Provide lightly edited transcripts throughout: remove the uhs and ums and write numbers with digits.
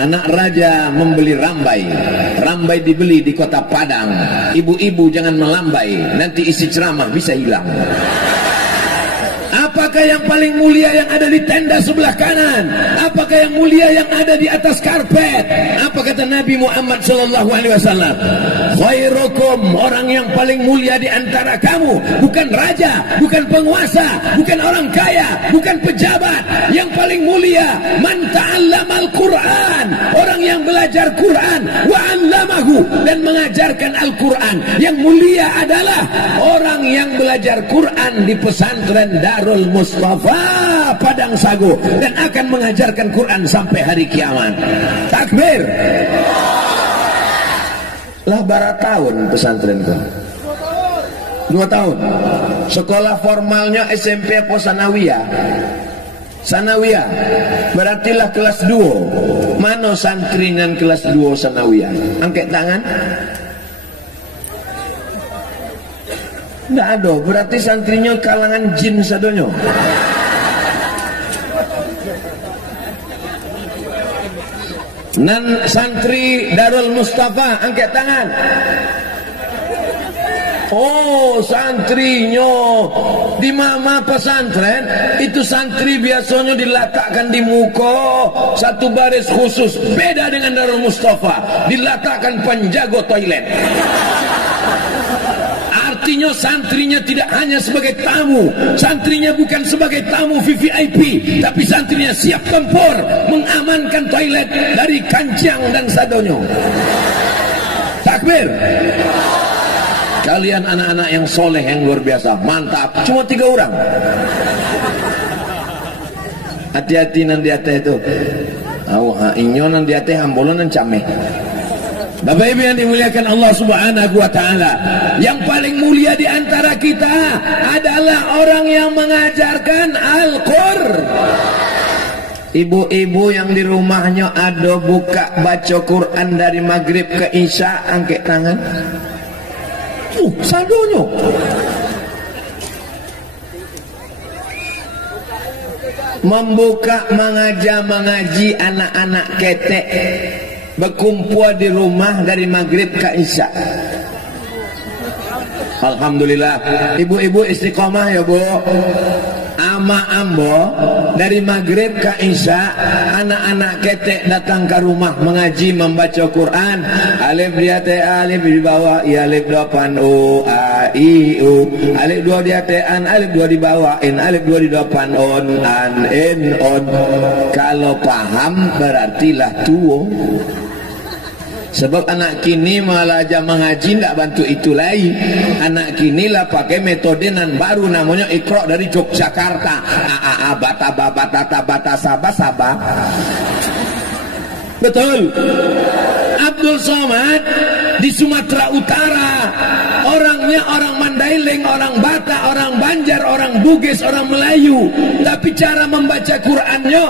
Anak raja membeli rambai. Rambai dibeli di kota Padang. Ibu-ibu jangan melambai, nanti isi ceramah bisa hilang. Apakah yang paling mulia yang ada di tenda sebelah kanan? Apakah yang mulia yang ada di atas karpet? Apa kata Nabi Muhammad SAW? Khairukum, orang yang paling mulia di antara kamu bukan raja, bukan penguasa, bukan orang kaya, bukan pejabat. Yang paling mulia man ta'allamal Quran, orang yang belajar Quran wa 'allamahu, dan mengajarkan Al-Quran. Yang mulia adalah orang yang belajar Quran di pesantren Darul Mustafa Padang Sago dan akan mengajarkan Quran sampai hari kiamat. Takbir. Lah berapa tahun pesantren kau? 2 tahun. Sekolah formalnya SMP apa sanawiyah? Sanawiyah. Berartilah kelas 2. Mana santrinya kelas 2 sanawiyah? Angkat tangan. Nggak ada, berarti santrinya kalangan jin sadonyo. Nan santri Darul Mustafa, angkat tangan. Oh, santrinya di mama pesantren itu santri biasanya diletakkan di muka satu baris khusus. Beda dengan Darul Mustafa, diletakkan penjaga toilet. Artinya santrinya tidak hanya sebagai tamu, santrinya bukan sebagai tamu VVIP, tapi santrinya siap tempur mengamankan toilet dari kancang dan sadonyo. Takbir. Kalian anak-anak yang soleh yang luar biasa, mantap. Cuma 3 orang. Hati-hati nanti ate itu. Inyo nanti ate hambolon dan cameh. Bapak Ibu yang dimuliakan Allah Subhanahu wa taala, yang paling mulia di antara kita adalah orang yang mengajarkan Al-Qur'an. Ibu-ibu yang di rumahnya ada buka baca Quran dari maghrib ke isya, angkat tangan. Sadonyo. Membuka mengaji anak-anak ketek berkumpul di rumah dari maghrib ke isya. Alhamdulillah. Ibu-ibu istiqomah ya bu. Ama ambo dari maghrib ke isya anak-anak ketek datang ke rumah mengaji membaca Quran. Alif dia te alif di bawah, i alif 8 u a i u. Alif 2 dia te an, alif 2 di bawah, in alif 2 di depan on an in on. Kalau paham berartilah tua. Sebab anak kini malah aja mengaji tidak bantu itu lagi. Anak kini lah pakai metode nan baru namanya Iqra dari Yogyakarta. Bata bata bata sabah. Betul. Abdul Somad di Sumatera Utara, orangnya orang Mandailing, orang Batak, orang Banjar, orang Bugis, orang Melayu, tapi cara membaca Qurannya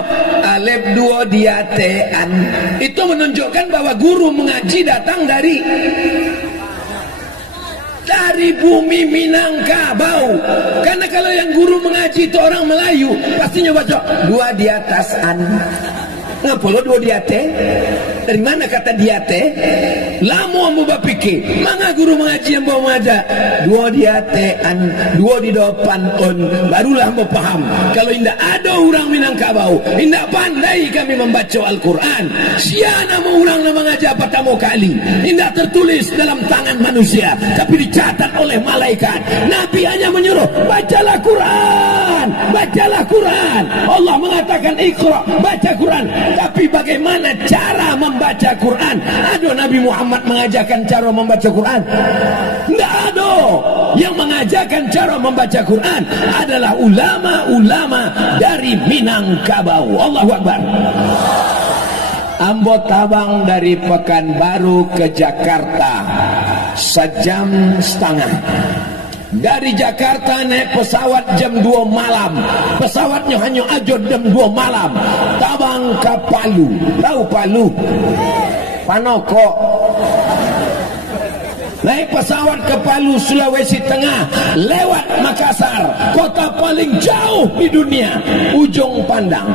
alif 2 diatean. Itu menunjukkan bahwa guru mengaji datang dari bumi Minangkabau. Karena kalau yang guru mengaji itu orang Melayu, pastinya baca 2 di atas an. Ngapa lo 2 diate? Dari mana kata diate? Lama ambo bapike. Manga guru mengaji yang bawa mengajar 2 diatean, 2 di depan on. Barulah ambo paham. Kalau indah ada orang Minangkabau, indah pandai kami membaca Al-Quran. Siana mau ulang nama mengajar pertama kali. Indah tertulis dalam tangan manusia, tapi dicatat oleh malaikat. Nabi hanya menyuruh bacalah Quran, bacalah Quran. Allah mengatakan Iqra, baca Quran. Tapi bagaimana cara membaca Quran? Ada Nabi Muhammad mengajarkan cara membaca Quran? Tidak ada. Yang mengajarkan cara membaca Quran adalah ulama-ulama dari Minangkabau. Allahu Akbar. Ambo tabang dari Pekanbaru ke Jakarta 1,5 jam. Dari Jakarta naik pesawat jam 2 malam. Pesawatnya hanya aja jam 2 malam. Tabang ke Palu. Tahu Palu? Panoko. Naik pesawat ke Palu, Sulawesi Tengah, lewat Makassar, kota paling jauh di dunia, ujung pandang.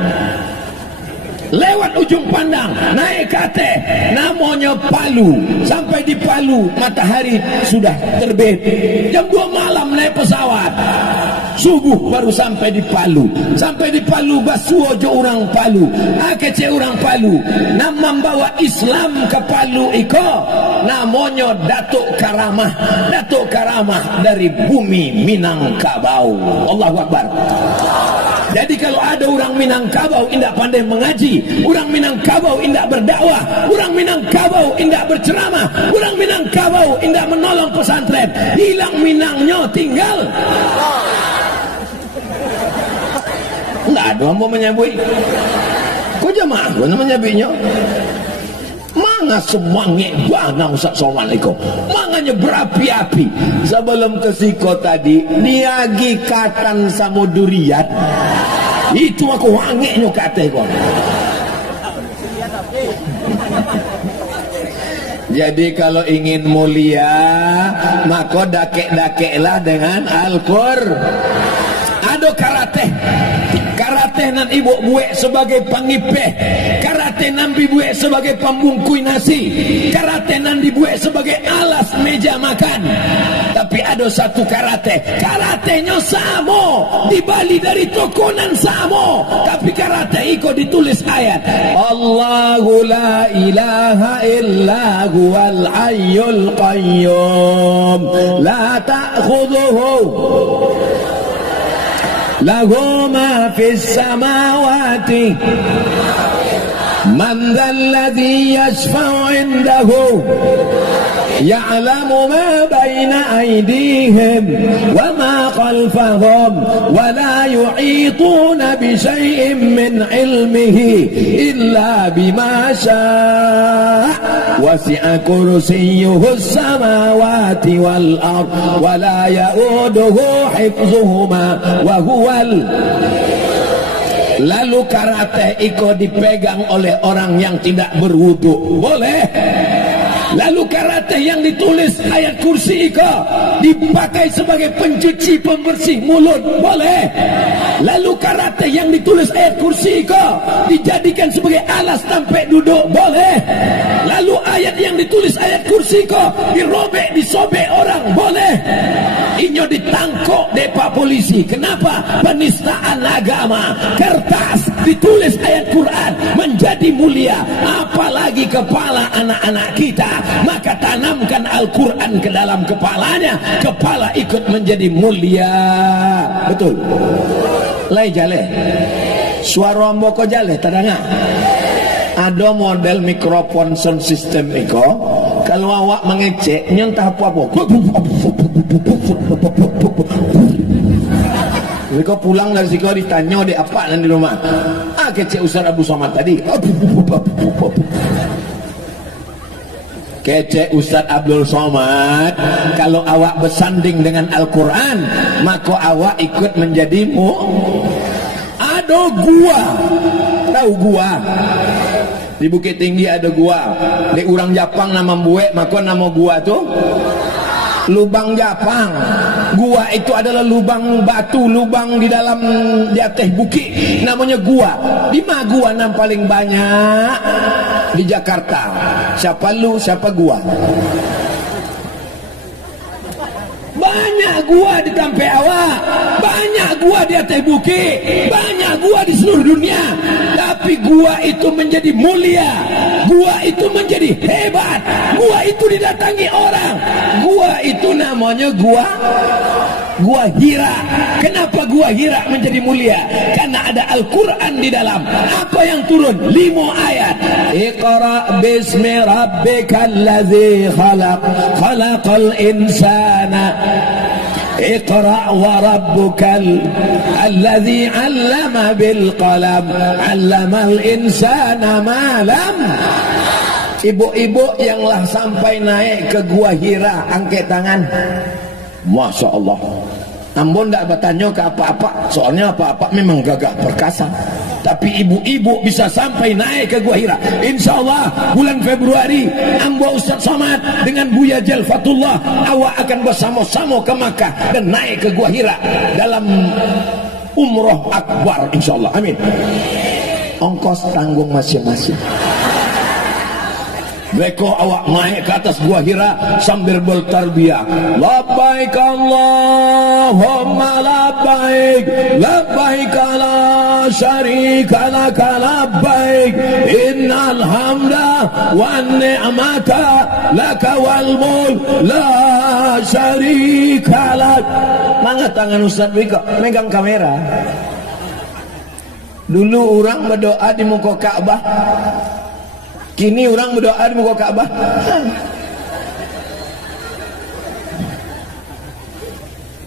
lewat ujung pandang, naik ke atas, namanya Palu. Sampai di Palu matahari sudah terbit. Jam 2 malam naik pesawat, subuh baru sampai di Palu. Sampai di Palu basuojo orang Palu, akece orang Palu, nama membawa Islam ke Palu iko, namanya Datuk Karamah. Datuk Karamah dari bumi Minangkabau. Allahu Akbar. Jadi kalau ada orang Minangkabau indak pandai mengaji, orang Minangkabau indak berdakwah, orang Minangkabau indak berceramah, orang Minangkabau indak menolong pesantren, hilang Minangnya tinggal. Enggak ada yang mau menyabui. Kok jamaah kau menyabitnya? Manga semangat bana Ustaz Assalamualaikum. Manganya berapi-api. Sebelum ke Siko tadi, niagi katan sama durian. Itu aku wangeknya kata kau. Jadi kalau ingin mulia, maka dakek-dakeklah dengan Al-Qur'an. Ada karate nan ibu buek sebagai pangipeh, karate nan dibuek sebagai pembungkui nasi, karate nan dibuek sebagai alas meja makan. Tapi ada satu karatenya samo, di Bali dari tokonan samo, tapi karate iko ditulis ayat Allahu la ilaha illa huwal hayyul qayyum la ta'khudhuhu lahu ma fis samawati man dhal ladzi yashfa'u 'indahu ya'lamu ma baina aydihim wa ma khalfahum wa la yu'ituna bi shay'in min 'ilmihi illa bima syaa' wasi'a kursiyyuhu as-samawati wal ard wa la ya'uduhu hifdhuhuma wa huwal. Lalu karate iko dipegang oleh orang yang tidak berwudu, boleh. Lalu karate yang ditulis ayat kursi iko dipakai sebagai pencuci pembersih mulut, boleh. Lalu karate yang ditulis ayat kursi iko dijadikan sebagai alas sampai duduk, boleh. Lalu ayat yang ditulis ayat kursi iko dirobek disobek orang, boleh. Inyo ditangkok depa polisi. Kenapa? Penistaan agama. Kertas ditulis ayat Quran menjadi mulia, apalagi kepala anak-anak kita. Maka tanamkan Al-Quran ke dalam kepalanya, kepala ikut menjadi mulia. Betul. Lai jale suara mboko jale tadanga. Ada model mikrofon sound system iko, kalau awak mengecek nyentah apa-apa mereka pulang dari situ ditanya di apa di rumah. Kecek Ustaz Abu Somad tadi. Kecek Ustaz Abdul Somad. Kalau awak bersanding dengan Al-Quran, maka awak ikut menjadi ada gua. Tahu gua? Di Bukit Tinggi ada gua. Di orang Japang nama buek, maka nama gua tuh lubang Japang. Gua itu adalah lubang batu, lubang di dalam di atas bukit, namanya gua. Di mana gua yang paling banyak? Di Jakarta. Siapa lu, siapa gua? Banyak gua di Tampe Awak, banyak gua di atas bukit, banyak gua di seluruh dunia. Tapi gua itu menjadi mulia, gua itu menjadi hebat, gua itu didatangi orang. Gua itu namanya gua Hira. Kenapa gua Hira menjadi mulia? Karena ada Al-Quran di dalam. Apa yang turun? 5 ayat. Iqra bismi rabbikal ladzi khalaq, khalaqal insana. Iqra wa rabbukal alladzi 'allama bil qalam, 'allamal insana ma lam. Ibu-ibu yang lah sampai naik ke gua Hira, angkat tangan. Masya Allah. Ambon tidak bertanya ke apa-apa, soalnya apa-apa memang gagah perkasa. Tapi ibu-ibu bisa sampai naik ke gua Hira. Insya Allah bulan Februari, Ambo Ustaz Somad dengan Buya Jalfatullah, awak akan bersama-sama ke Makkah dan naik ke gua Hira dalam umroh akbar, insya Allah. Amin. ongkos tanggung masing-masing. Beko awak naik ke atas gua Hira sambil bertarbiyah. Labbaik Allahumma labbaik, labbaik la syarika laka labbaik, innal hamda wan ni'mata laka wal mulk la syarika lak. Mana tangan Ustaz Wiko megang kamera. Dulu orang berdoa di muka Ka'bah, kini orang berdoa di muka Ka'bah.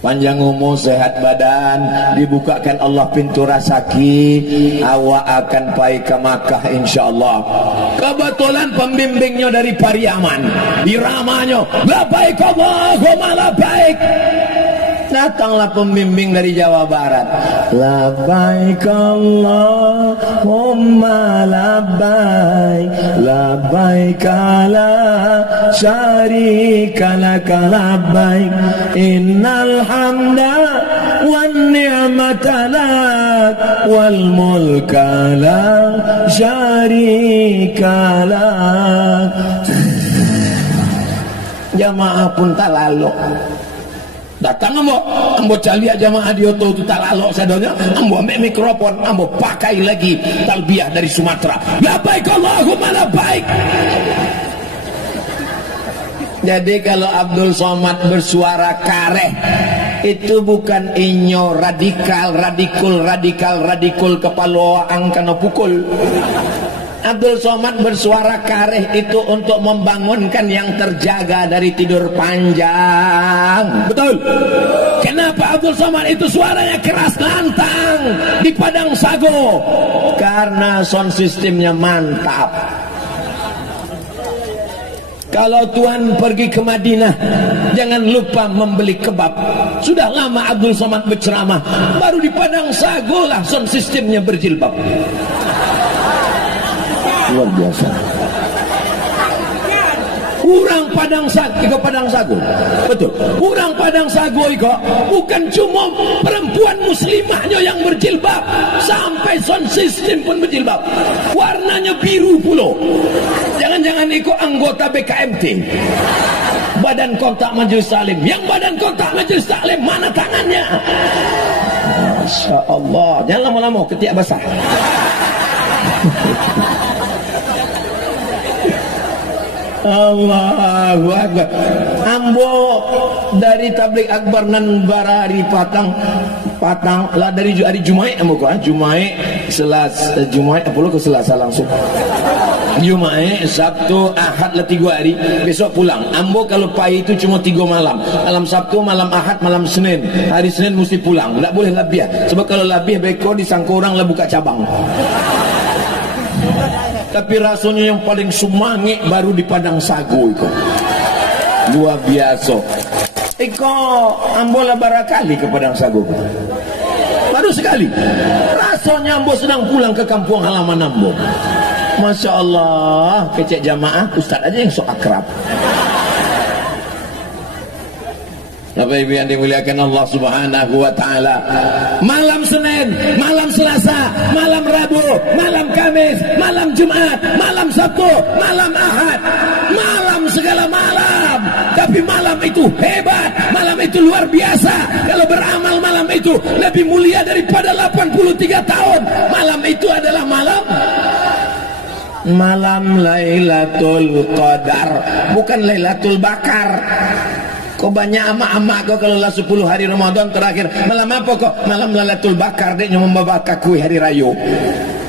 Panjang umur, sehat badan, dibukakan Allah pintu rezeki, awak akan pai ke Makkah insyaallah. Kebetulan pembimbingnya dari Pariaman, diramanya labbaik Allahumma labbaik. Datanglah pembimbing dari Jawa Barat. Labbaik Allahumma labbaik, labbaik la syarika laka labbaik, innal hamda wan ni'mata lak wal mulka la syarika lak. Jamaah pun tak lalu. Datang ambo calia jamaah dioto itu tak lalok sadonya, ambo ambil mikrofon, ambo pakai lagi talbiyah dari Sumatera. Labbaik Allahumma labbaik. Jadi kalau Abdul Somad bersuara kareh, itu bukan inyo radikal kepala angkana pukul. Abdul Somad bersuara kareh itu untuk membangunkan yang terjaga dari tidur panjang. Betul. Kenapa Abdul Somad itu suaranya keras lantang di Padang Sago? Karena sound systemnya mantap. Kalau Tuhan pergi ke Madinah, jangan lupa membeli kebab. Sudah lama Abdul Somad berceramah, baru di Padang Sago lah sound systemnya berjilbab. Luar biasa. Urang Padang Sago, betul. Urang Padang Sago itu bukan cuma perempuan muslimahnya yang berjilbab, sampai sound system pun berjilbab. Warnanya biru pulo. Jangan-jangan ikut anggota BKMT, Badan Kontak Majelis Taklim. Yang Badan Kontak Majelis Taklim mana tangannya? Masya Allah. Jangan lama-lama ketiak basah. Allahu Akbar. Ambo dari tablik akbar nan bara hari patang lah dari hari Jumaat ambo kan Jumaat Jumaat apa ke Selasa langsung Jumaat Sabtu Ahad lah 3 hari, besok pulang. Ambo kalau pai itu cuma 3 malam, malam Sabtu, malam Ahad, malam Senin. Hari Senin mesti pulang, tak boleh lebih, sebab kalau lebih beko disangka orang lah buka cabang. Tapi rasanya yang paling semangat baru di Padang Sago itu. Luar biasa. Iko ambo lah barakali ke Padang Sago. Baru sekali. Rasanya ambo sedang pulang ke kampung halaman ambo. Masya Allah, kecek jamaah, ustaz aja yang sok akrab. Bapak Ibu yang dimuliakan Allah Subhanahu wa taala. Malam Senin, malam Selasa, malam Rabu, malam Kamis, malam Jumat, malam Sabtu, malam Ahad, malam segala malam. Tapi malam itu hebat, malam itu luar biasa. Kalau beramal malam itu lebih mulia daripada 83 tahun. Malam itu adalah malam Lailatul Qadar, bukan Lailatul Bakar. Kok banyak amak-amak kok kalau lah 10 hari Ramadan terakhir. Malam apa kok? Malam Lailatul Bakar, dia membakar kue hari raya.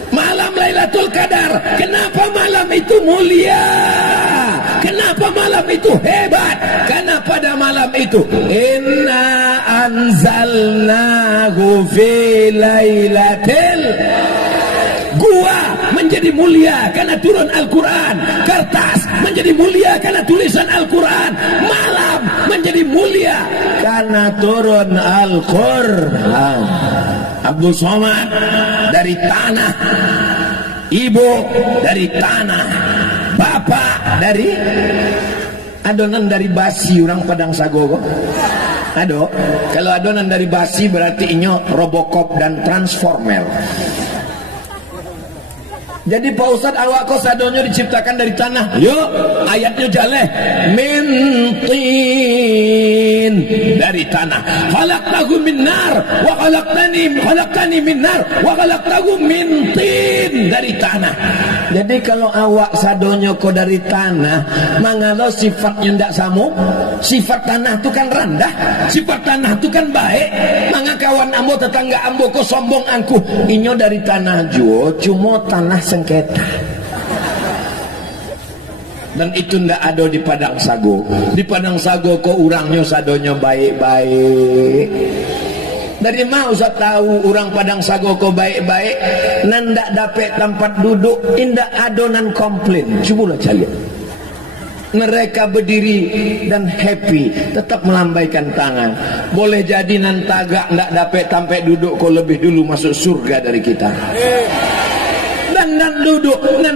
Malam Lailatul Qadar. Kenapa malam itu mulia? Kenapa malam itu hebat? Karena pada malam itu inna anzalnahu fi lailatil. Gua menjadi mulia karena turun Al-Quran. Kertas menjadi mulia karena tulisan Al-Quran. Malam menjadi mulia karena turun Al-Quran. Abdul Somad dari tanah, ibu dari tanah, bapak dari adonan dari basi orang Padang Sago. Ado, kalau adonan dari basi berarti inyo Robocop dan Transformer. Jadi Pak Ustadz, awak kok sadonyo diciptakan dari tanah? Yuk, ayatnya jaleh. Min tin, dari tanah. Khalaqtahu min nar wa khalaqtani min nar wa khalaqtahu min tin, dari tanah. Jadi kalau awak sadonyo kok dari tanah, mangalo sifatnya ndak samo. Sifat tanah itu kan rendah, sifat tanah itu kan baik. Manga kawan ambo, tetangga ambo kok sombong angku. Inyo dari tanah juo, cuma tanah sengketa. Dan itu ndak ada di Padang Sago. Di Padang Sago kok urangnya sadonyo baik-baik. Dari mana usah tahu orang Padang Sago kok baik-baik? Nandak dapat tempat duduk, indak adonan komplain. Cobalah cari. Mereka berdiri dan happy, tetap melambaikan tangan. Boleh jadi nantaga ndak dapat tempat duduk kok lebih dulu masuk surga dari kita. Nan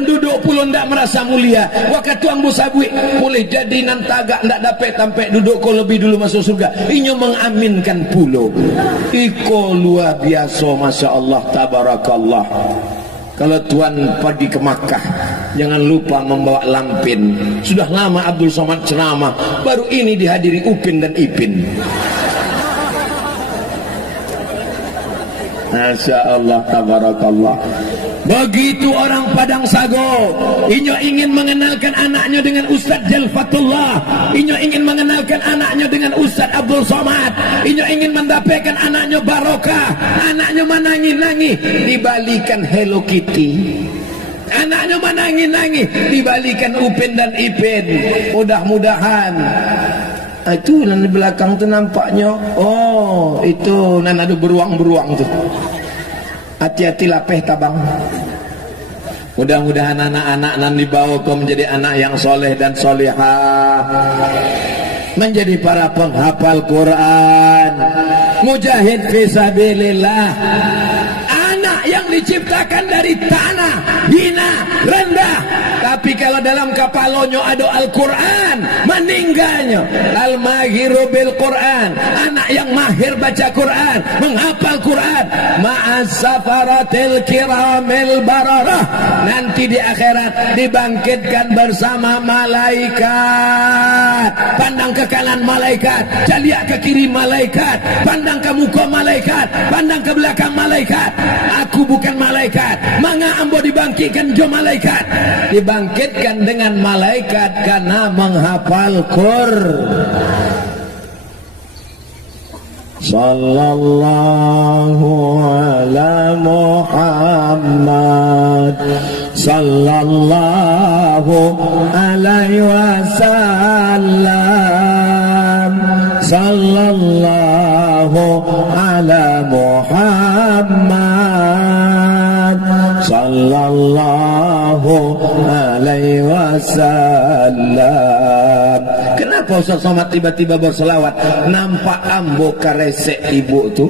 duduk pulau ndak merasa mulia. Waktu ambo sabui boleh jadi nantaga ndak dapat sampai duduk kau lebih dulu masuk surga. Inyo mengaminkan pulau. Iko luar biasa, masya Allah, tabarakallah. Kalau tuan pergi ke Makkah, jangan lupa membawa lampin. Sudah lama Abdul Somad ceramah, baru ini dihadiri Upin dan Ipin. Masya Allah, tabarakallah. Begitu orang Padang Sago, inyo ingin mengenalkan anaknya dengan Ustadz Jalfatullah, inyo ingin mengenalkan anaknya dengan Ustadz Abdul Somad, inyo ingin mendapatkan anaknya barokah, anaknya menangi-nangi, dibalikan Hello Kitty. Anaknya menangi-nangi, dibalikan Upin dan Ipin. Mudah-mudahan itu di belakang tuh nampaknya, oh itu nan ada beruang-beruang tuh. Hati-hati lapeh tabang. Mudah-mudahan anak-anak nan dibawa kau menjadi anak yang soleh dan solehah, menjadi para penghafal Quran, mujahid fisabilillah, anak yang diciptakan dari tanah, hina, rendah. Tapi kalau dalam kapalonyo ada Al-Quran, meninggalnya Al-Mahiru bil Quran, anak yang mahir baca Quran, menghafal Quran, ma'as safaratil kiramil bararah, nanti di akhirat dibangkitkan bersama malaikat. Pandang ke kanan malaikat, jaliak ke kiri malaikat, pandang ke muka malaikat, pandang ke belakang malaikat. Aku bukan malaikat, manga ambo dibangkitkan jo malaikat, dibangkitkan dengan malaikat karena menghafal Quran. Sallallahu ala Muhammad, sallallahu alaihi wasallam, sallallahu ala Muhammad, sallallahu alaihi wasallam. Kenapa Ustaz Somad tiba-tiba berselawat? Nampak ambo karesek ibu tuh,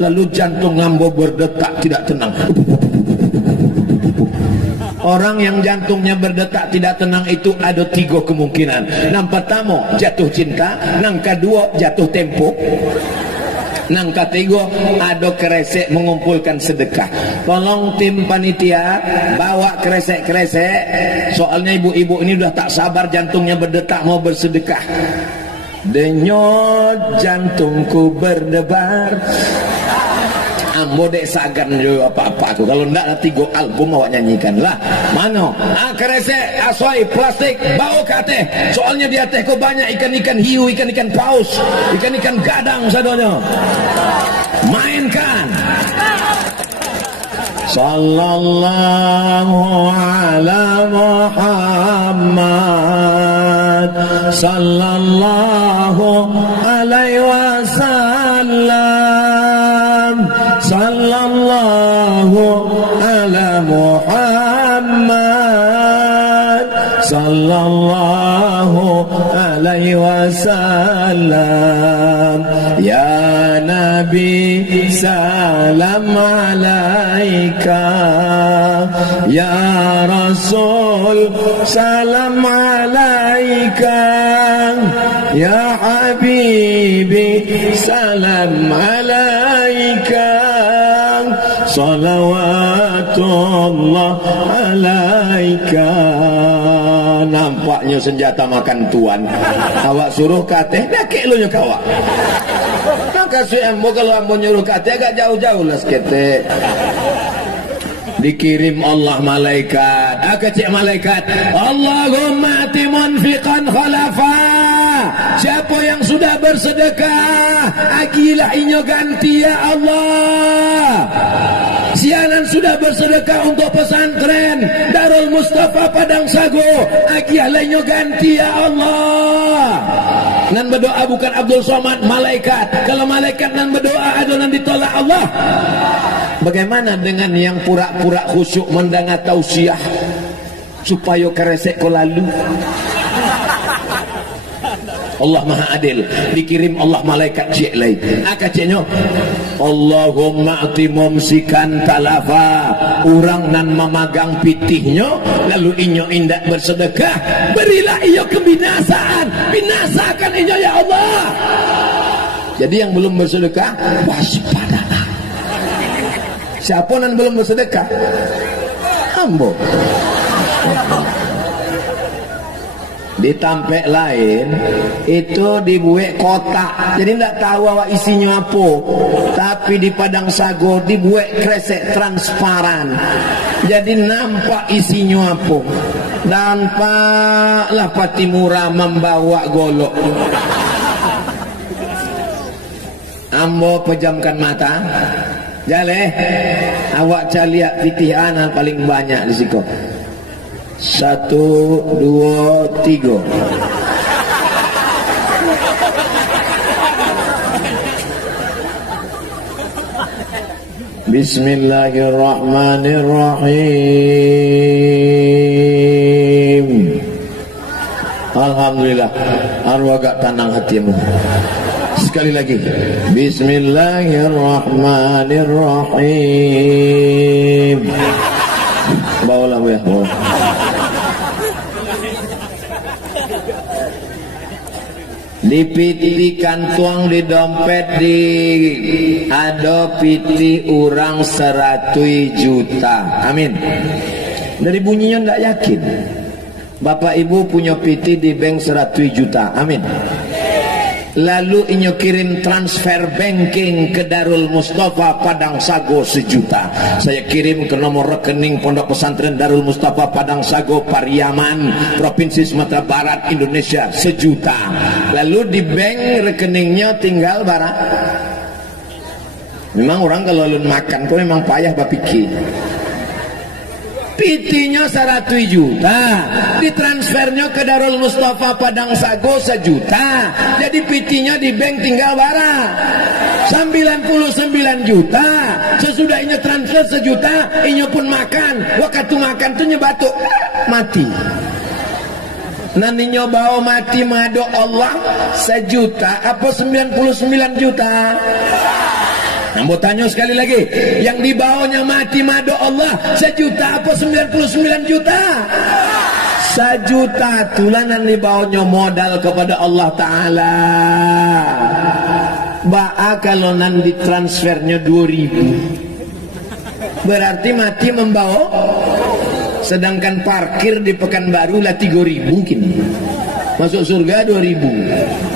lalu jantung ambo berdetak tidak tenang. Orang yang jantungnya berdetak tidak tenang itu ada 3 kemungkinan. Yang pertama jatuh cinta, yang kedua jatuh tempo, yang ketiga ada keresek mengumpulkan sedekah. Tolong tim panitia bawa keresek-keresek, soalnya ibu-ibu ini udah tak sabar, jantungnya berdetak mau bersedekah. Denyut jantungku berdebar, ambo dek sagan jo apa-apa aku. Kalau ndak ada 3 album awak nyanyikan lah. Mano? Keresek, asoi, plastik, bawa ke ateh. Soalnya di ateh kok banyak ikan-ikan hiu, ikan-ikan paus, ikan-ikan gadang sadonyo. Mainkan. Sallallahu ala Muhammad, sallallahu alaihi wasallam, sallallahu ala Muhammad, sallallahu alaihi wasallam. Ya Nabi salam alaika, ya Rasul salam alaika, ya Habibi salam alaika, salawatullah Allah alaika. Nampaknya senjata makan tuan. Awak suruh kate, dakik lu nyuka awak. Maka si ambo kalau ambo nyuruh kate agak jauh-jauh lah sekete. Dikirim Allah malaikat. Cek malaikat, Allahumma ati munfiqan khalafa. Siapa yang sudah bersedekah, agilah inyo ganti ya Allah. Sianan sudah bersedekah untuk pesantren Darul Mustafa Padang Sago, agilah inyo ganti ya Allah. Nan berdoa bukan Abdul Somad, malaikat. Kalau malaikat nan berdoa adonan ditolak Allah. Bagaimana dengan yang pura-pura khusyuk mendengar tausiah supaya keresek ko lalu? Allah Maha Adil. Dikirim Allah malaikat cek lain. Ceknya Allahumma ati mumsikan talafa. Orang nan memagang pitihnya lalu inyo indak bersedekah, berilah inyo kebinasaan. Binasakan inyo ya Allah. Jadi yang belum bersedekah waspada. Siapa nan belum bersedekah? Ambo. Ditampek lain itu dibuat kotak, jadi tidak tahu awak isinya apa. Tapi di Padang Sago dibuat kresek transparan, jadi nampak isinya apa. Nampaklah Patimura membawa golok. Ambo pejamkan mata. Jale, awak caliak pitih anak paling banyak di situ. 1, 2, 3. Bismillahirrahmanirrahim. Alhamdulillah, arwah agak tenang hatimu. Sekali lagi, Bismillahirrahmanirrahim. Bawalah ya, bawa. Di piti kantuang di dompet di ada piti orang 100 juta. Amin. Dari bunyinya ndak yakin. Bapak ibu punya piti di bank 100 juta. Amin. Lalu inyo kirim transfer banking ke Darul Mustafa Padang Sago 1 juta. Saya kirim ke nomor rekening Pondok Pesantren Darul Mustafa Padang Sago Pariaman, Provinsi Sumatera Barat, Indonesia 1 juta. Lalu di bank rekeningnya tinggal barang. Memang orang kalau ulun makan tuh memang payah bapiki. Pitinya 100 juta, ditransfernya ke Darul Mustafa Padang Sago 1 juta. Jadi pitinya di bank tinggal barang 99 juta. Sesudah inyo transfer 1 juta, inyo pun makan. Waktu makan tuh nyebatuk mati. Nanti bawa mati mado Allah 1 juta apa 99 juta? Ambo tanya sekali lagi, yang dibawanya mati mado Allah 1 juta apa 99 juta? 1 juta tulanan dibawanya modal kepada Allah Ta'ala. Ba'a kalau nan ditransfernya 2.000, berarti mati membawa. Sedangkan parkir di Pekanbaru lah 3.000 mungkin. Masuk surga 2.000.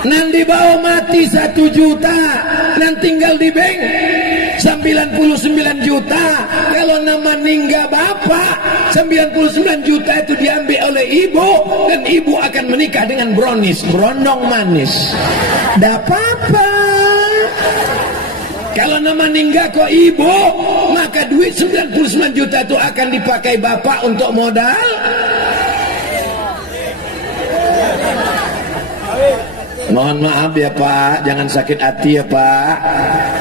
Nanti bawa mati 1 juta, nanti tinggal di bank 99 juta. Kalau nama ninggal bapak 99 juta itu diambil oleh ibu, dan ibu akan menikah dengan brondong manis. Dah apa-apa. Kalau nama ninggal kok ibu, maka duit 99 juta itu akan dipakai bapak untuk modal. Mohon maaf ya Pak, jangan sakit hati ya Pak.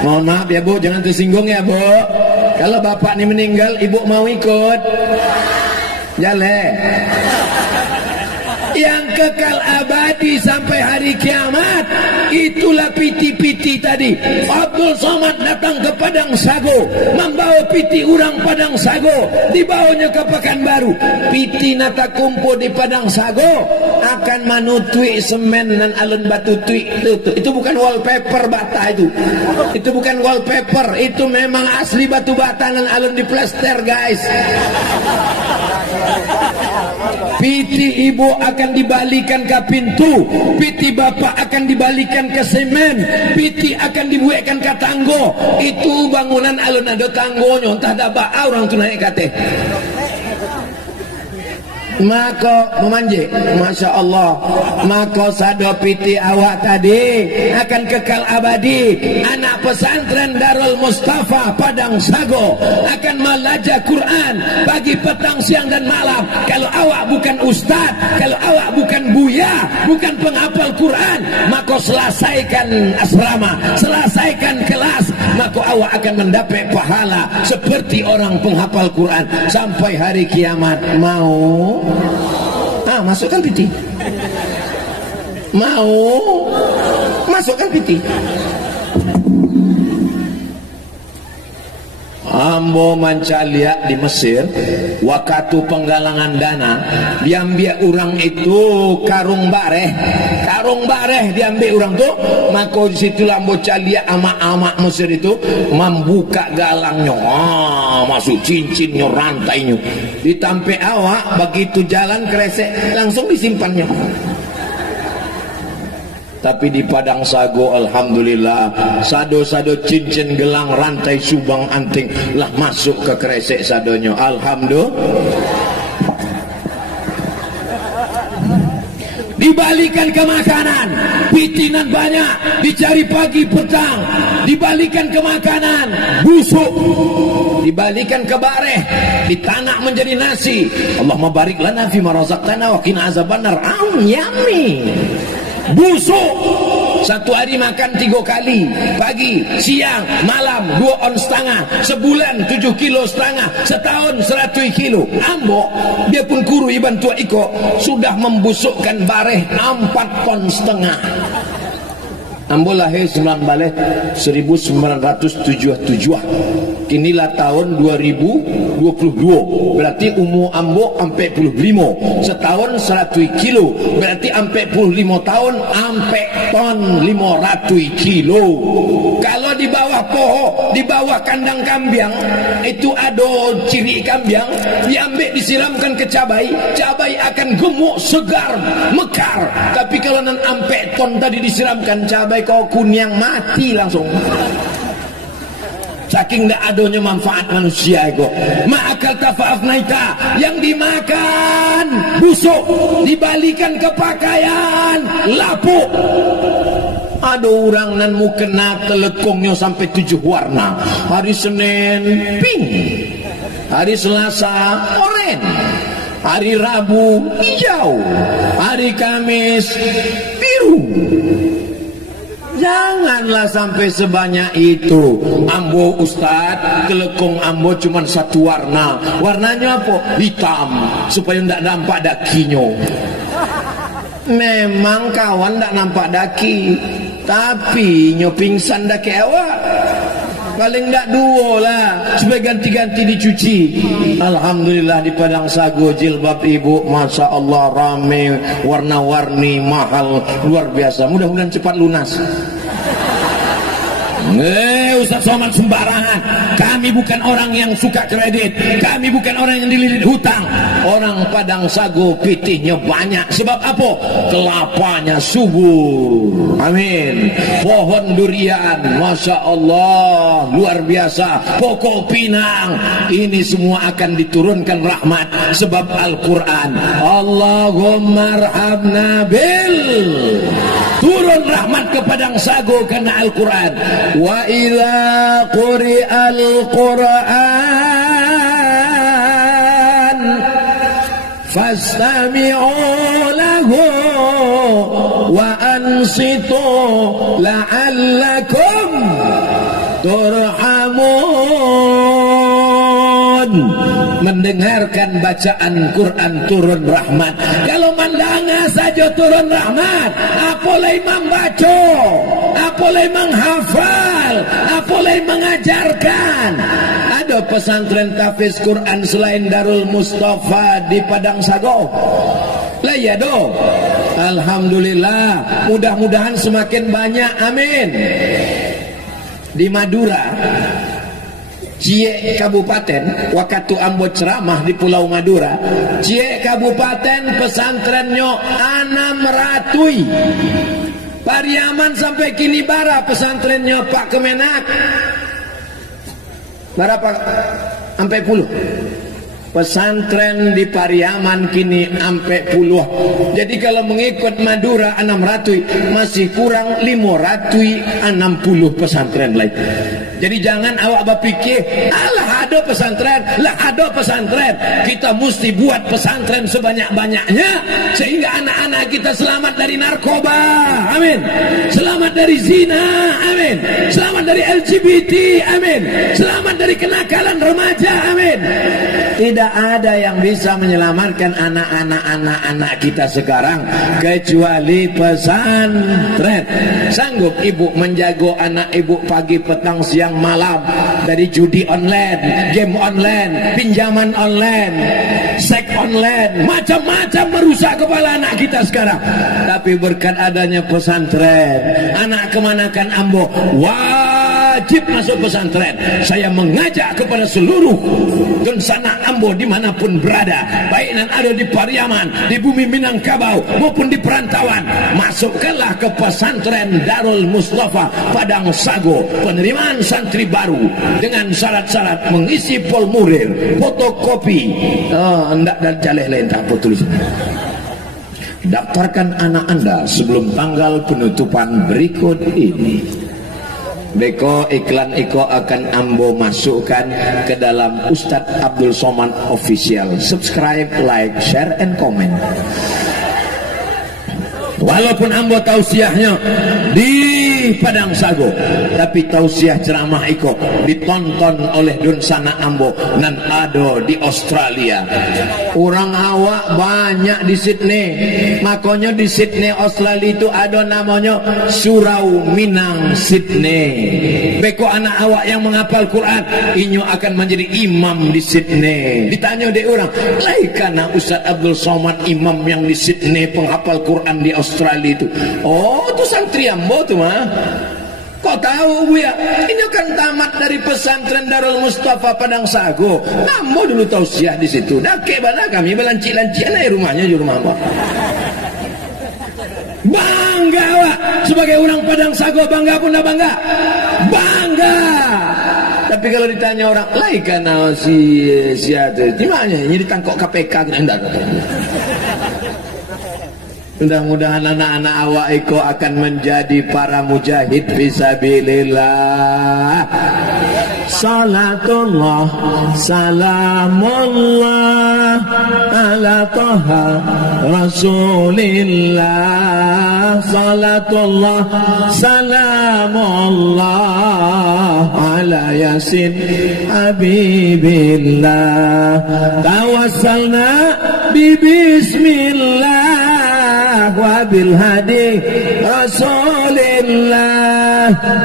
Mohon maaf ya Bu, jangan tersinggung ya Bu. Kalau bapak ini meninggal, ibu mau ikut? Jale. Yang kekal abadi sampai hari kiamat, itulah piti-piti tadi. Abdul Somad datang ke Padang Sago, membawa piti urang Padang Sago, dibawanya ke Pekanbaru. Piti nata kumpul di Padang Sago akan manutui semen dan alun batu tui. Itu bukan wallpaper bata itu bukan wallpaper, itu memang asli batu bata dan alun di plester guys. Piti ibu akan dibalikan ke pintu, piti bapak akan dibalikan ke semen, piti akan dibuatkan ke tanggo. Itu bangunan alun ada tanggonya, entah ada apa orang tu naik kate. Maka memanje, Masya Allah, maka sado piti awak tadi akan kekal abadi. Anak pesantren Darul Mustafa Padang Sago akan belajar Quran pagi, petang, siang dan malam. Kalau awak bukan ustaz, kalau awak bukan buya, bukan penghafal Quran, maka selesaikan asrama, selesaikan kelas, maka awak akan mendapat pahala seperti orang penghafal Quran sampai hari kiamat. Mau? Masukkan piti. Mau? Masukkan piti. Ambo mancalia di Mesir, waktu penggalangan dana, diambil orang itu karung bareh diambil orang tu, maka di situ ambo calia amak-amak Mesir itu membuka galangnya, masuk cincinnya, rantainya, ditampe awak, begitu jalan kresek langsung disimpannya. Tapi di Padang Sago alhamdulillah sado-sado cincin gelang rantai subang anting lah masuk ke kresek sadonya, alhamdulillah. Dibalikan ke makanan, pitinan banyak, dicari pagi petang, dibalikan ke makanan, busuk, dibalikan ke bareh, ditanak menjadi nasi. Allahumma barik lana fi ma razaqtana wa qina azabannar. Yummy. Busuk. Satu hari makan 3 kali, pagi, siang, malam, 2 on setengah, sebulan 7,5 kilo, setahun 100 kilo. Ambo dia pun kuru iban tua iko sudah membusukkan bareh 4,5 ton. Ambo lahir 9 Baleh 1977. Inilah tahun 2022. Berarti umur ambo 45. Setahun 100 kilo. Berarti 45 tahun 4 ton 500 kilo. Kalau di bawah pohon, di bawah kandang kambing, itu ada ciri kambing, diambil disiramkan ke cabai, cabai akan gemuk, segar, mekar. Tapi kalau nan 4 ton tadi disiramkan cabai, kau kunyang mati langsung. Saking tidak adanya manfaat manusia itu. Ma'akal tafa'af naita, yang dimakan busuk, dibalikan ke pakaian lapuk. Ada orang nan mu kena telekongnya sampai 7 warna. Hari Senin pink, hari Selasa oranye, hari Rabu hijau, hari Kamis biru. Janganlah sampai sebanyak itu. Ambo Ustaz, kelekong ambo cuma 1 warna. Warnanya apa? Hitam, supaya tidak nampak dakinya. Memang kawan tidak nampak daki, tapi nyo pingsan daki awak. Paling tidak 2 lah, supaya ganti-ganti dicuci. Alhamdulillah di Padang Sago jilbab ibu, Masya Allah, rame, warna-warni, mahal, luar biasa. Mudah-mudahan cepat lunas. Ustaz Somad sembarangan. Kami bukan orang yang suka kredit, kami bukan orang yang dililit hutang. Orang Padang Sago pitihnya banyak. Sebab apa? Kelapanya subur. Amin. Pohon durian, Masya Allah, luar biasa. Pokok pinang, ini semua akan diturunkan rahmat sebab Al-Quran. Allahumma arhamna bil, turun rahmat ke Padang Sago karena Al-Quran. Wa idza quri'al Qur'an fastami'u lahu wa ansitu la'allakum turhamun. Mendengarkan bacaan Quran turun rahmat. Kalau mandanga saja turun rahmat, apalagi membaca, apalagi menghafal, apalagi mengajarkan. Ada pesantren tahfiz Quran selain Darul Mustafa di Padang Sago? Lah ya dong. Alhamdulillah, mudah-mudahan semakin banyak, amin. Di Madura, Cie Kabupaten, waktu ambo ceramah di Pulau Madura, Cie Kabupaten pesantrennya 600. Pariaman sampai kini bara pesantrennya Pak Kemenak. Berapa? Sampai 10. Pesantren di Pariaman kini sampai 10. Jadi kalau mengikut Madura 600, masih kurang 560 pesantren lain. Jadi jangan awak berpikir, alah ada pesantren, lah ada pesantren. Kita mesti buat pesantren sebanyak-banyaknya sehingga anak-anak kita selamat dari narkoba, amin. Selamat dari zina, amin. Selamat dari LGBT, amin. Selamat dari kenakalan remaja, amin. Tidak ada yang bisa menyelamatkan anak-anak kita sekarang kecuali pesantren. Sanggup ibu menjaga anak ibu pagi, petang, siang, malam dari judi online, game online, pinjaman online, seks online, macam-macam merusak kepala anak kita sekarang. Tapi berkat adanya pesantren, anak kemanakan ambo wajib masuk pesantren. Saya mengajak kepada seluruh dunsana ambo dimanapun berada, baik yang ada di Pariaman, di bumi Minangkabau maupun di perantauan, masukkanlah ke pesantren Darul Mustafa Padang Sago. Penerimaan santri baru dengan syarat-syarat mengisi formulir, fotokopi, hendak dan jaleh lain tak apa tulisan. Daftarkan anak Anda sebelum tanggal penutupan berikut ini. Beko iklan Iko akan ambo masukkan ke dalam Ustadz Abdul Somad Official. Subscribe, like, share, and comment. Walaupun ambo tausiahnya di Padang Sago, tapi tausiah ceramah Iko ditonton oleh dunsana ambo nan ada di Australia. Orang awak banyak di Sydney, makanya di Sydney Australia itu ada namanya Surau Minang Sydney. Beko anak awak yang menghafal Quran, inyo akan menjadi imam di Sydney. Ditanya dia orang, laikana Ustaz Abdul Somad imam yang di Sydney penghafal Quran di Australia itu. Oh, itu santri ambo tuh mah. Kau tahu Bu ya, ini kan tamat dari pesantren Darul Mustafa Padang Sago. Ambo dulu tausiah di situ. Dake bala kami belanci-lancian aja rumahnya di rumah ambo. Bangga Wak, sebagai orang Padang Sago bangga pun dah bangga. Bangga. Tapi kalau ditanya orang lain kan si ada, gimana? Ini ditangkap KPK enggak katanya. Mudah-mudahan anak-anak awak Iko akan menjadi para mujahid fisabilillah. Salatullah salamullah ala Taha Rasulillah. Salatullah salamullah ala Yasin Habibillah. Tawassalna bismillah wa bil hadi Rasulillah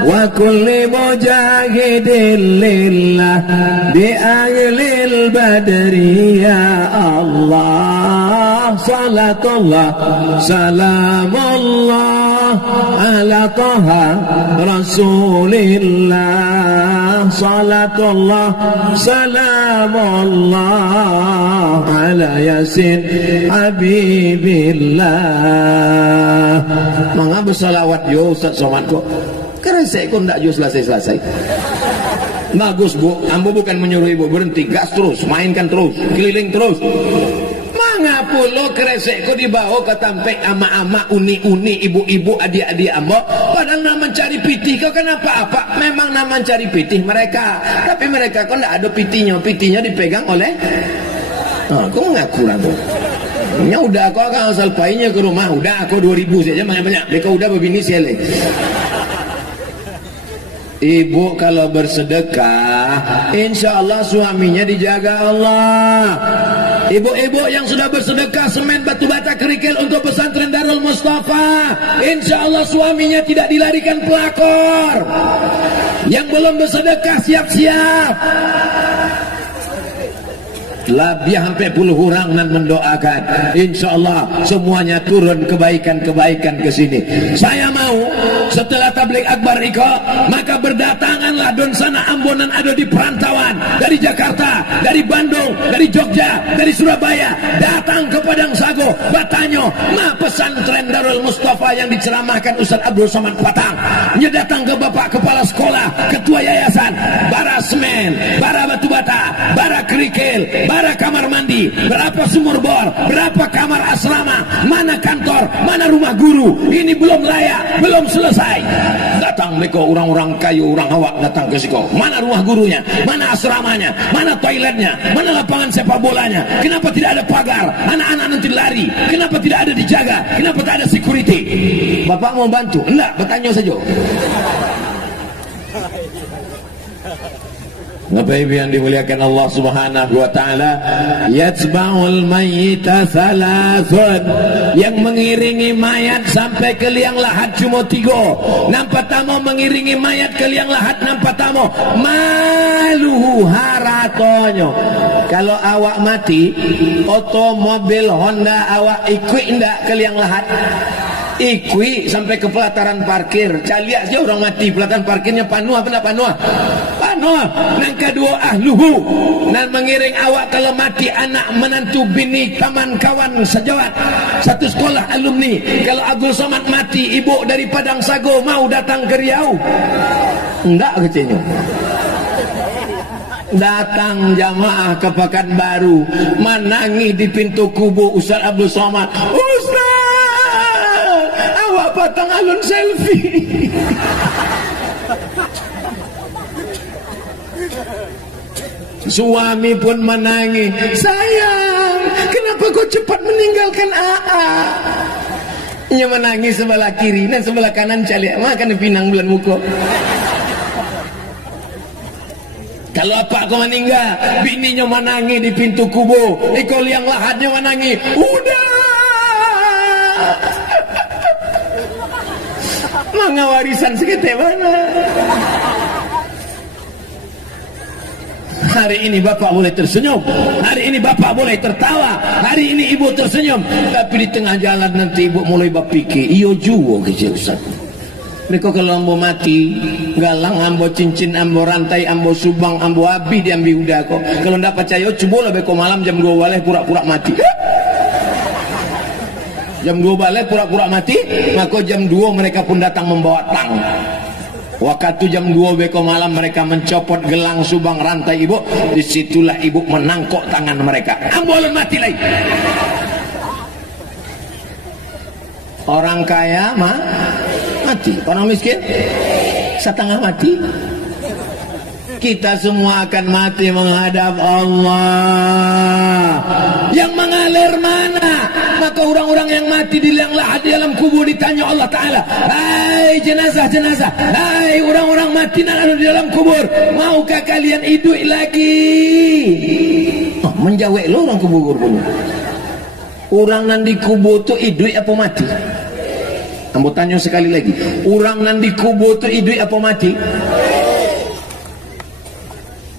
wa kulli mujahidin lillah bi ahlil badri ya Allah. Salatullah salamullah ala Taha Rasulillah. Salatullah salamullah ala Yasin Habibillah. Mangga bersalawat yo Ustaz Somad kok. Keresek kok ndak yo selesai-selesai. Bagus Bu, ambo bukan menyuruh ibu berhenti, gas terus, mainkan terus, keliling terus. Mangga pulo keresek kok dibawa ke tampek ama-ama, uni-uni, ibu-ibu, adik-adik ambo. Padahal nak mencari pitih kau kan apa-apa. Memang nak mencari pitih mereka, tapi mereka kok ndak ada pitihnya. Pitihnya dipegang oleh kau mengaku ragu. Ya udah aku akan asal painya ke rumah. Udah aku 2000 saja banyak-banyak. Mereka udah begini selek. Ibu kalau bersedekah, insya Allah suaminya dijaga Allah. Ibu-ibu yang sudah bersedekah semen, batu bata, kerikil untuk pesantren Darul Mustafa, insya Allah suaminya tidak dilarikan pelakor. Yang belum bersedekah siap-siap. Lebih hampir puluh orang dan mendoakan, insya Allah semuanya turun kebaikan-kebaikan ke sini. Saya mau setelah tabligh akbar iko, maka berdatanganlah don sana Ambonan ada di perantauan, dari Jakarta, dari Bandung, dari Jogja, dari Surabaya, datang ke Padang Sago, Batanyo, pesantren Darul Mustafa yang diceramahkan Ustaz Abdul Somad Patang. Dia datang ke Bapak Kepala Sekolah, Ketua Yayasan, bara semen, bara batu bata, bara kerikil, bara kamar mandi, berapa sumur bor, berapa kamar asrama, mana kantor, mana rumah guru, ini belum layak, belum selesai. Datang mereka orang-orang kayu, orang awak datang ke siko, mana rumah gurunya, mana asramanya, mana toiletnya, mana lapangan sepak bolanya, kenapa tidak ada pagar, anak-anak nanti lari, kenapa tidak ada dijaga, kenapa tak ada security. Bapak mau bantu? Enggak, bertanya saja. Bapak Ibu yang dimuliakan Allah Subhanahu wa taala, yatsba'ul mayyita salasun, yang mengiringi mayat sampai ke liang lahat cuma 3. Nampak tamu mengiringi mayat ke liang lahat, nampak tamu maluhu haratonyo. Kalau awak mati, otomobil Honda awak ikut ndak ke liang lahat? Ikui sampai ke pelataran parkir. Caliak saja orang mati, pelataran parkirnya panuh apa nak panuh? Panuh. Nang kedua ahluhu, nan mengiring awak kalau mati anak menantu bini kawan kawan sejawat satu sekolah alumni. Kalau Abdul Somad mati, ibu dari Padang Sago mau datang ke Riau? Enggak kecilnya. Datang jamaah ke Pekanbaru, menangi di pintu kubu Ustaz Abdul Somad. Ustaz, awak patang alun selfie. Suami pun menangis, sayang, kenapa kau cepat meninggalkan AA? Ia menangis sebelah kiri dan sebelah kanan calik makan pinang bulan muka. Kalau apa kau meninggal, bininya menangis di pintu kubu, ikol yang lahatnya menangis, udah manga warisan segitu mana. Hari ini bapak boleh tersenyum, hari ini bapak boleh tertawa, hari ini ibu tersenyum, tapi di tengah jalan nanti ibu mulai berpikir, iyo juga kecil Ustaz. Mereka kalau ambo mati, galang ambo cincin, ambo rantai, ambo subang, ambo abi diambil udah kok. Kalau ndak percaya, coba lah beko malam jam 2 balik pura-pura mati. Jam 2 balik pura-pura mati, maka jam 2 mereka pun datang membawa tang. Waktu jam 2 beko malam mereka mencopot gelang subang rantai ibu, disitulah ibu menangkok tangan mereka. Ambo mati lagi. Orang kaya mati, orang miskin setengah mati. Kita semua akan mati menghadap Allah. Yang mengalir mana? Maka orang-orang yang mati di liang lahat di dalam kubur ditanya Allah Ta'ala, hai jenazah-jenazah, hai orang-orang mati yang ada di dalam kubur, maukah kalian hidup lagi? Menjawab lo orang kubur punya. Orang yang di kubur itu hidup apa mati? Ambo tanya sekali lagi, orang yang di kubur itu hidup apa mati?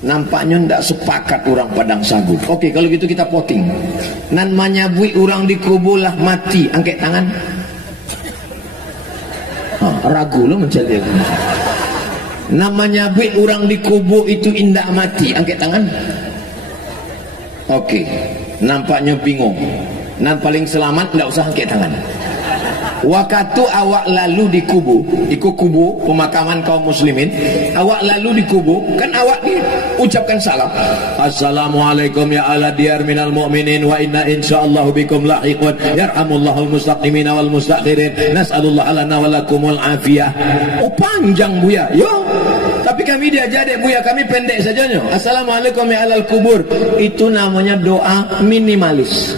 Nampaknya tidak sepakat orang Padang Sagu. Oke, kalau gitu kita voting. Nan menyabui orang di kubur lah mati, angkat tangan. Ragu lo mencari. Namanya bui orang di kubur itu indah mati, angkat tangan. Oke, nampaknya bingung. Nan paling selamat tidak usah angkat tangan. Waktu awak lalu di kubu, ikut kubu pemakaman kaum muslimin, awak lalu di kubu, kan awak ucapkan salam. Assalamualaikum ya ala diyar minal mu'minin wa inna insyaallah bikum lahiqun yarhamullahul mustaqimin wal mustakhirin nas'alullah lana wa lakumul afiyah. Oh panjang buya, yo. Tapi kami diajar buya, kami pendek saja. Assalamualaikum ya alal kubur, itu namanya doa minimalis.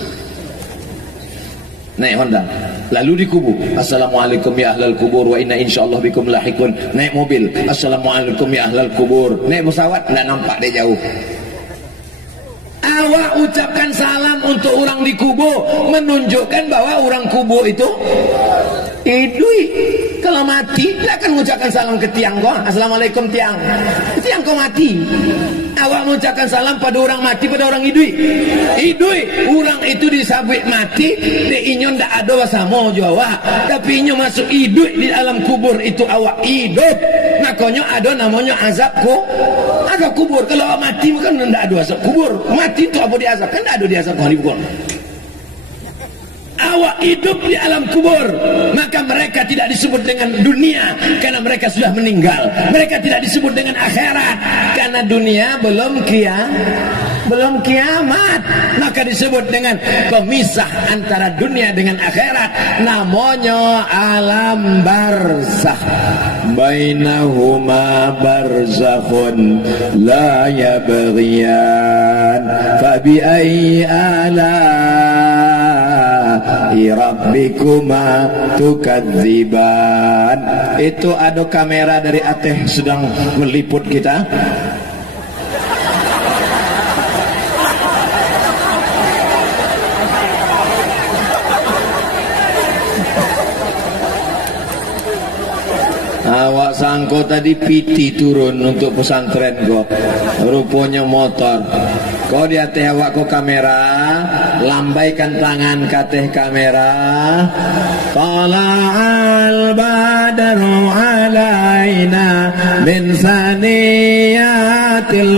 Naik Honda, lalu di kubur, assalamualaikum ya ahlal kubur wa inna insyaallah bikum lahikun. Naik mobil, assalamualaikum ya ahlal kubur. Naik pesawat, tidak nampak dia jauh. awak ucapkan salam untuk orang di kubur, menunjukkan bahwa orang kubur itu hidup. Kalau mati, dia akan mengucapkan salam ke tiang kau. Assalamualaikum tiang. Tiang kau mati. Awak mengucapkan salam pada orang mati, pada orang hidup. Hidup. Orang itu disabit mati, dia inyo ndak ada wasamo jo awak. Tapi inyo masuk hidup di dalam kubur itu awak hidup. Makanya ada namanya azab azab kubur. Kalau awak mati bukan ndak ada azab kubur. Mati itu apa diazab? Kan ndak ada diazab kau di kubur. Awak hidup di alam kubur, maka mereka tidak disebut dengan dunia karena mereka sudah meninggal. Mereka tidak disebut dengan akhirat karena dunia belum kiamat. Maka disebut dengan pemisah antara dunia dengan akhirat, namanya alam barzakh. Bainahuma barzakhun la yabghiyan fabi ayyi ala rabbikuma tukadziban. Itu ada kamera dari Ateh sedang meliput kita. Awak sangko tadi piti turun untuk pesantren kok, rupanya motor. Kau di atas awak ko kamera, lambaikan tangan kateh kamera. Tala'al badru alaina min saniyatil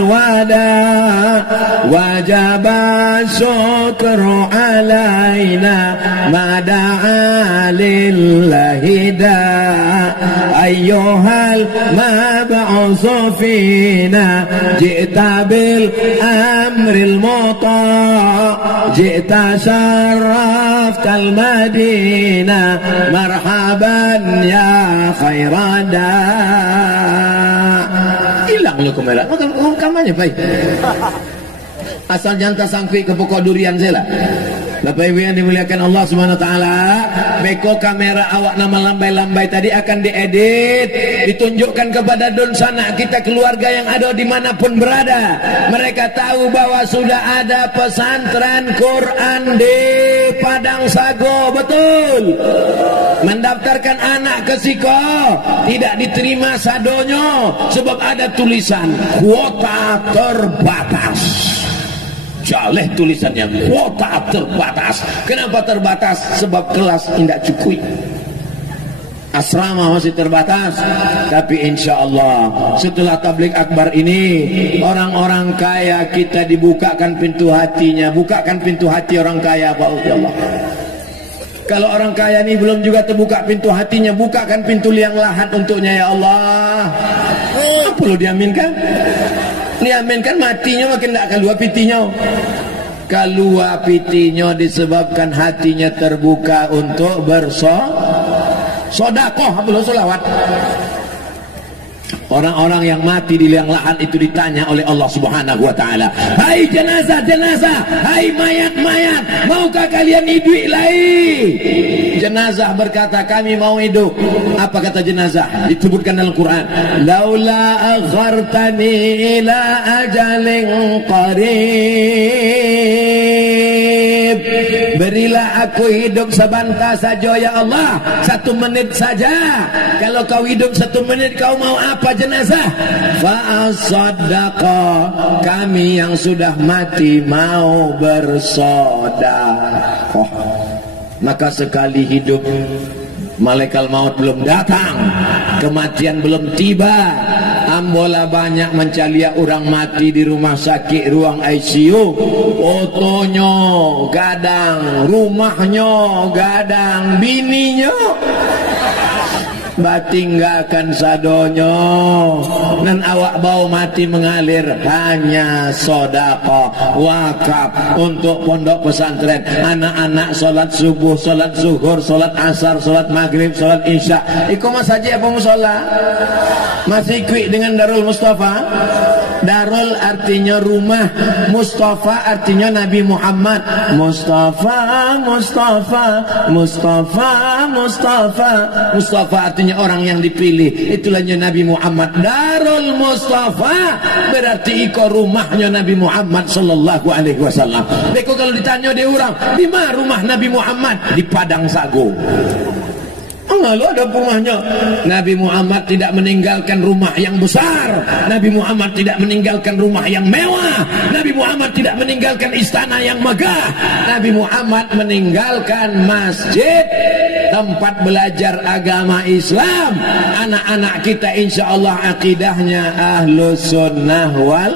wada wajaba syukru alaina mada'a lillahi da ayyuhal mab'usu fina ji'ta bil amril muta' ji'ta syarraftal madinah marhaban ya khairada. Hilang lu kamera, kamarnya baik. Asal jangan tersangkui ke pokok durian saya lah. Bapak Ibu yang dimuliakan Allah Subhanahu wa taala, beko kamera awak nama lambai-lambai tadi akan diedit, ditunjukkan kepada don sanak kita, keluarga yang ada dimanapun berada. Mereka tahu bahwa sudah ada pesantren Quran di Padang Sago, betul. Mendaftarkan anak ke Siko tidak diterima sadonyo sebab ada tulisan kuota terbatas. Jaleh tulisannya kuota terbatas. Kenapa terbatas? Sebab kelas tidak cukup. Asrama masih terbatas. Tapi insya Allah setelah tabligh akbar ini, orang-orang kaya kita dibukakan pintu hatinya. Bukakan pintu hati orang kaya, Pak Allah. Kalau orang kaya ini belum juga terbuka pintu hatinya, bukakan pintu liang lahat untuknya ya Allah. Apa perlu diaminkan? Diaminkan matinya makin tidak keluar pitinya. Keluar pitinya disebabkan hatinya terbuka untuk bersodakoh, belum solawat. Orang-orang yang mati di liang lahat itu ditanya oleh Allah Subhanahu wa taala, "Hai jenazah-jenazah, hai mayat-mayat, maukah kalian hidup lagi?" Jenazah berkata, "Kami mau hidup." Apa kata jenazah? Disebutkan dalam Quran, "Laula akhartani ila ajalin qarib." Berilah aku hidup sebentar saja ya Allah, 1 menit saja. Kalau kau hidup 1 menit, kau mau apa jenazah? Fa'asaddaqa, kami yang sudah mati mau bersedekah. Maka sekali hidup, malaikat maut belum datang, kematian belum tiba, ambola banyak mencalia orang mati di rumah sakit, ruang ICU. Otonya gadang, rumahnya gadang, bininya batinggakan sadonyo, dan awak bau mati mengalir hanya sedekah wakaf untuk pondok pesantren. Anak-anak sholat subuh, sholat zuhur, sholat asar, sholat maghrib, sholat isya. Iko mas haji apa musola? Masih ikut dengan Darul Mustafa? Darul artinya rumah, Mustafa artinya Nabi Muhammad. Mustafa, Mustafa, Mustafa, Mustafa. Mustafa artinya orang yang dipilih, itulahnya Nabi Muhammad. Darul Mustafa berarti iko rumahnya Nabi Muhammad sallallahu alaihi wasallam. Beko kalau ditanya dia orang, di mana rumah Nabi Muhammad? Di Padang Sago. Lalu ada rumahnya. Nabi Muhammad tidak meninggalkan rumah yang besar. Nabi Muhammad tidak meninggalkan rumah yang mewah. Nabi Muhammad tidak meninggalkan istana yang megah. Nabi Muhammad meninggalkan masjid, tempat belajar agama Islam. Anak-anak kita insya Allah akidahnya Ahlus Sunnah wal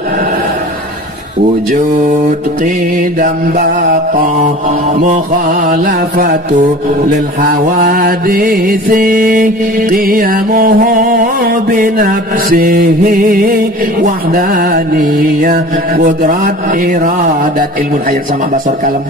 wujud qidam baqa mukhalafatu lil hawadisi qiyamuhu binafsihi wahdaniyah qudrat iradat. Ilmu hayat sama basar kalam.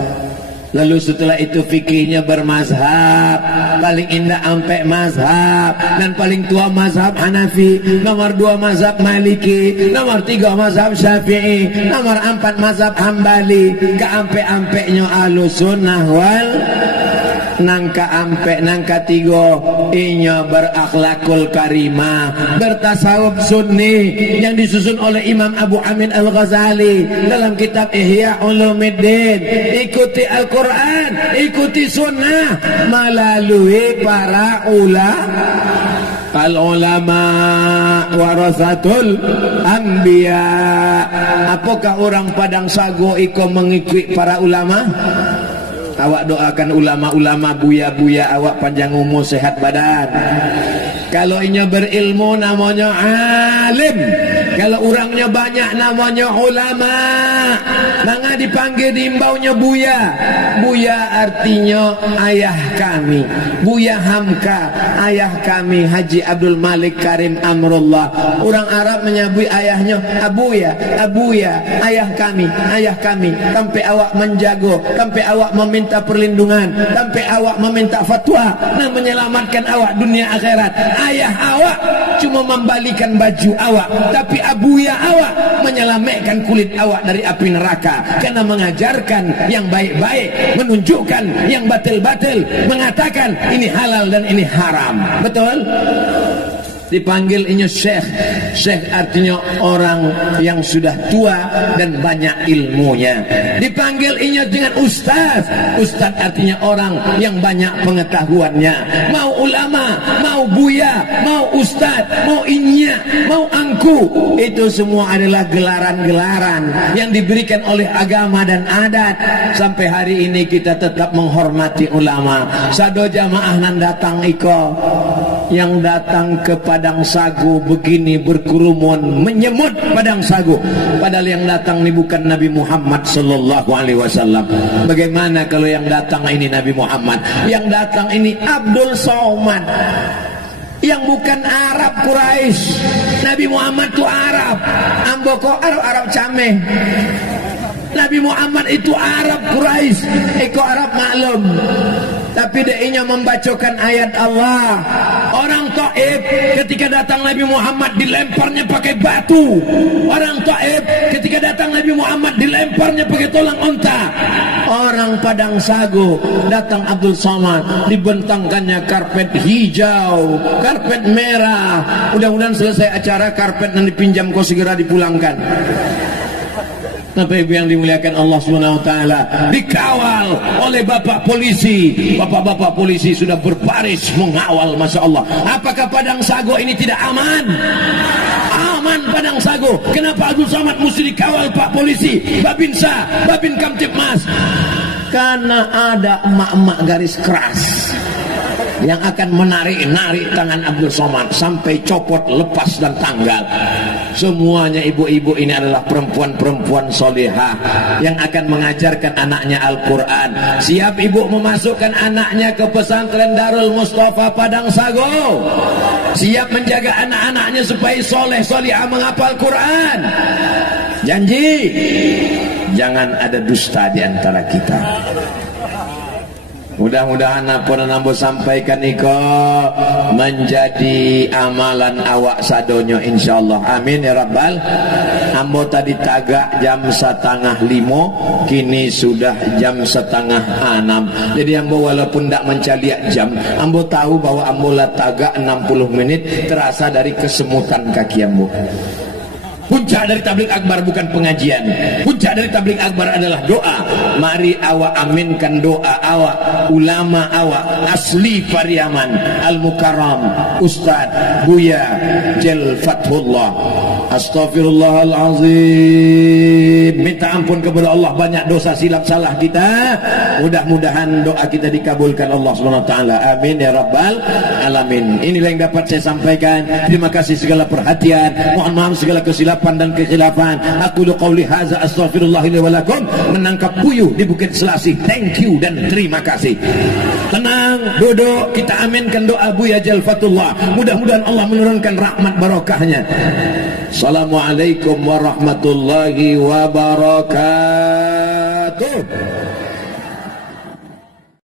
Lalu setelah itu fikihnya bermazhab. Paling indah ampe mazhab. Dan paling tua mazhab Hanafi. Nomor 2 mazhab Maliki. Nomor 3 mazhab Syafi'i. Nomor 4 mazhab Hambali. Keampe-ampeknya Ahlus Sunnah wal nangka ampe nangka 3 inya berakhlakul karimah, bertasawuf sunni yang disusun oleh Imam Abu Hamid Al-Ghazali dalam kitab Ihya Ulumuddin. Ikuti Al-Quran, ikuti sunnah melalui para al-ulama warasatul anbiya. Apakah orang Padang Sago iko mengikuti para ulama? Awak doakan ulama-ulama, buya-buya awak panjang umur, sehat badan. Kalau inya berilmu namanya alim. Kalau orangnya banyak namanya ulama. Maka dipanggil diimbaunya buya. Buya artinya ayah kami. Buya Hamka, ayah kami Haji Abdul Malik Karim Amrullah. Orang Arab menyebut ayahnya Abuya, Abuya, ayah kami, ayah kami. Sampai awak menjago, sampai awak meminta perlindungan, sampai awak meminta fatwa, dan menyelamatkan awak dunia akhirat. Ayah awak cuma membalikan baju awak, tapi abuya awak menyelamatkan kulit awak dari api neraka, karena mengajarkan yang baik-baik, menunjukkan yang batil-batil, mengatakan ini halal dan ini haram. Betul? Dipanggil inya syekh. Syekh artinya orang yang sudah tua dan banyak ilmunya. Dipanggil inya dengan ustaz. Ustaz artinya orang yang banyak pengetahuannya. Mau ulama, mau buya, mau ustaz, mau inya, mau angku, itu semua adalah gelaran-gelaran yang diberikan oleh agama dan adat. Sampai hari ini kita tetap menghormati ulama. Sado jamaah nan datang iko, yang datang ke Padang Sago begini berkerumun menyemut Padang Sago, padahal yang datang ini bukan Nabi Muhammad sallallahu alaihi wasallam. Bagaimana kalau yang datang ini Nabi Muhammad? Yang datang ini Abdul Somad, yang bukan Arab Quraisy. Nabi Muhammad itu Arab, amboko Arab cameh. Nabi Muhammad itu Arab Quraisy, eko Arab maklum. Tapi dia membacakan ayat Allah. Orang Taif ketika datang Nabi Muhammad dilemparnya pakai batu. Orang Taif ketika datang Nabi Muhammad dilemparnya pakai tulang unta. Orang Padang Sago datang Abdul Somad dibentangkannya karpet hijau, karpet merah. Mudah-mudahan selesai acara karpet nanti pinjam kau segera dipulangkan. Bapak Ibu yang dimuliakan Allah Subhanahu wa taala, dikawal oleh Bapak polisi. Bapak-bapak polisi sudah berbaris mengawal, Masya Allah. Apakah Padang Sago ini tidak aman? Aman Padang Sago. Kenapa Abdul Somad mesti dikawal Pak polisi, Babinsa, Babin Kamtipmas? Karena ada emak-emak garis keras yang akan menarik-narik tangan Abdul Somad sampai copot, lepas dan tanggal. Semuanya ibu-ibu ini adalah perempuan-perempuan solehah yang akan mengajarkan anaknya Al-Quran. Siap ibu memasukkan anaknya ke pesantren Darul Mustafa Padang Sago? Siap menjaga anak-anaknya supaya soleh solehah menghafal Quran? Janji? Jangan ada dusta di antara kita. Mudah-mudahan apa yang ambo sampaikan iko menjadi amalan awak sadonyo insyaallah. Amin ya rabbal. Ambo tadi tagak jam 4:30, kini sudah jam 5:30. Jadi ambo walaupun tidak mencaliak jam, ambo tahu bahwa ambo lah tagak 60 menit terasa dari kesemutan kaki ambo. Puncak dari tabligh akbar bukan pengajian. Puncak dari tabligh akbar adalah doa. Mari awak aminkan doa awak, ulama awak asli Pariaman Al-Mukarram Ustaz Buya Jel Fathullah. Astaghfirullahalazim. Minta ampun kepada Allah banyak dosa silap salah kita. Mudah-mudahan doa kita dikabulkan Allah Subhanahu wa taala. Amin ya rabbal alamin. Inilah yang dapat saya sampaikan. Terima kasih segala perhatian. Mohon maaf segala kesilapan dan kekhilafan. Aku qauli hadza astaghfirullah li wa lakum. Menangkap puyuh di Bukit Selasih. Thank you dan terima kasih. Tenang, duduk, kita aminkan doa Buya Jal Fatullah. Mudah-mudahan Allah menurunkan rahmat barokahnya. Assalamualaikum warahmatullahi wabarakatuh.